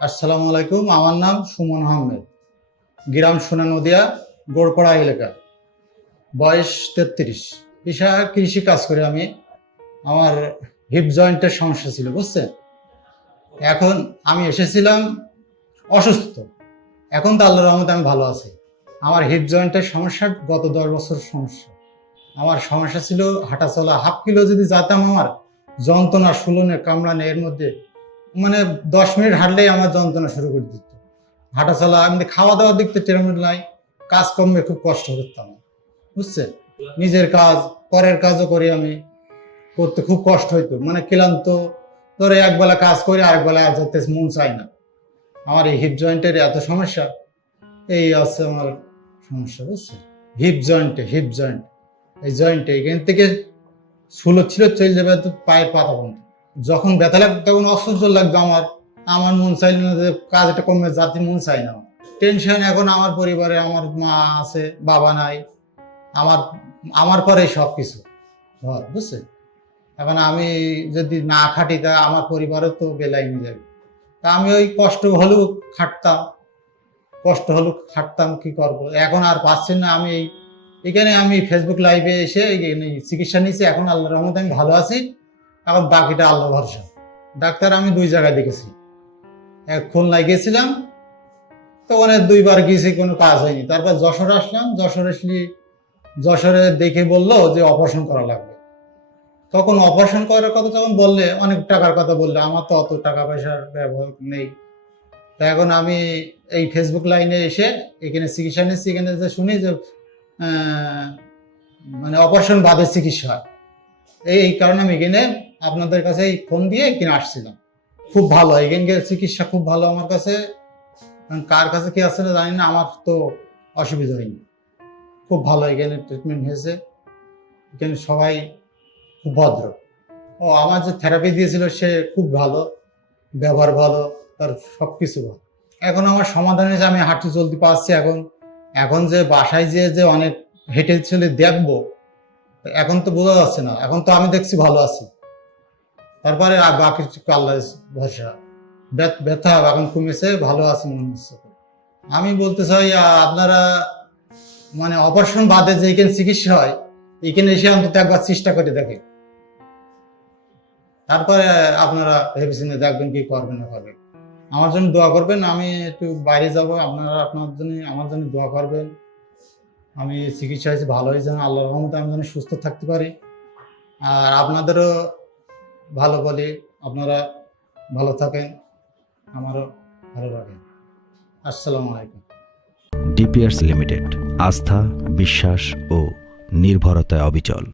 আসসালামু আলাইকুম, আমার নাম সুমন আহমেদ। গ্রাম সোনা নদিয়া গোড়পাড়া এলাকা। বয়স তেত্রিশ। পেশা কৃষি কাজ করে আমি। আমার হিপ জয়েন্টের সমস্যা ছিল, বুঝছেন? এখন আমি এসেছিলাম অসুস্থ। এখন তো আল্লাহর রহমতে আমি ভালো আছি। আমার হিপ জয়েন্টের সমস্যা গত দশ বছর সমস্যা। আমার সমস্যা ছিল হাঁটা চলা হাফ কিলো যদি যেতাম আমার, যন্ত্রণা শুলনে কামড়ানে এর মধ্যে মানে দশ মিনিট হাঁটলেই আমার যন্ত্রণা শুরু করে দিত। হাঁটা চলা, এমনি খাওয়া দাওয়ার দিক থেকে টেরমিট নাই কাজকর্মে খুব কষ্ট করতাম বুঝছে? নিজের কাজ, পরের কাজও করি আমি, করতে খুব কষ্ট হইতো। মানে ক্লান্ত, ধরে একবেলা কাজ করে আরেকবেলা আর যেতে মন চাই না। আমার এই হিপ জয়েন্টের এত সমস্যা, এই আছে আমার সমস্যা বুঝছেন হিপ জয়েন্টে হিপ জয়েন্ট এই জয়েন্টে এখান থেকে সুলো ছিল, চলে যাবে তো পায়ের পাতা পর্যন্ত যখন ব্যথা লাগবে, তখন অসহ্য লাগবে আমার। আমার মন চাইল না যে কাজ একটা কমে জাতি মন চাই না। টেনশন এখন আমার পরিবারে, আমার মা আছে, বাবা নাই। আমার আমার পরে সব কিছু ঘর বুঝছে? এখন আমি যদি না খাটি, তা আমার পরিবারও তো বেলাই নিয়ে যাবে। তা আমি ওই কষ্ট হলেও খাটতাম। কষ্ট হলেও খাটতাম, কি করব? এখন আর পাচ্ছি না আমি। এখানে আমি ফেসবুক লাইভে এসে চিকিৎসা নিয়েছি। এখন আল্লাহ রহমতে আমি ভালো আছি। এখন বাকিটা আল্লাহ ভরসা। ডাক্তার, আমি দুই জায়গায় দেখেছি। এক খুলনায় গেছিলাম, তো ওখানে দুইবার গিয়েছি, কোনো কাজ হয়নি। তারপর যশোর আসলাম, যশোর আসলি যশোরে দেখে বলল যে অপারেশন করা লাগবে। তখন অপারেশন করার কথা যখন বললে, অনেক টাকার কথা বললে, আমার তো অত টাকা পয়সার ব্যবহার নেই। তা এখন আমি এই ফেসবুক লাইনে এসে এখানে চিকিৎসা নিচ্ছি, এখানে যে শুনি যে মানে অপারেশন বাদে চিকিৎসা। এই কারণে আমি এখানে আপনাদের কাছে এই ফোন দিয়ে এখানে আসছিলাম। খুব ভালো এখানকার চিকিৎসা খুব ভালো আমার কাছে। কার কাছে কি আছে না জানি না, আমার তো অসুবিধা হয়নি। খুব ভালো এখানে ট্রিটমেন্ট হয়েছে। এখানে সবাই খুব ভদ্র। ও, আমার যে থেরাপি দিয়েছিল সে খুব ভালো, ব্যবহার ভালো, তার সব কিছু ভালো। এখন আমার সমাধান হয়েছে, আমি হাঁটতে চলতে পারছি এখন। এখন যে বাসায় যে যে অনেক হেঁটে চলে দেখব, এখন তো বোঝা যাচ্ছে না। এখন তো আমি দেখছি ভালো আছি। তারপরে বাকি আল্লাহ ভরসা। ব্যথ- এখন কমেছে, ভালো হচ্ছে। আমি বলতে চাই আপনারা মানে অপারেশন বাদে যে এখানে চিকিৎসা হয়, এখানে এসে অন্তত একবার চেষ্টা করে দেখে তারপরে আপনারা ভেবেচিন্তে দেখবেন কি করবেন না করবেন আমার জন্য দোয়া করবেন, আমি একটু বাইরে যাব, আপনারা আপনার জন্য, আমার জন্য দোয়া করবেন। আমি চিকিৎসা হয়েছে, ভালো হয়েছে আল্লাহ রহমতে আমি যেন সুস্থ থাকতে পারি। আর আপনাদেরও ভালো বলি, আপনারা ভালো থাকেন, আমারও ভালো রাখেন আসসালামু আলাইকুম। ডিপিয়ার্স লিমিটেড, আস্থা, বিশ্বাস ও নির্ভরতায় অবিচল।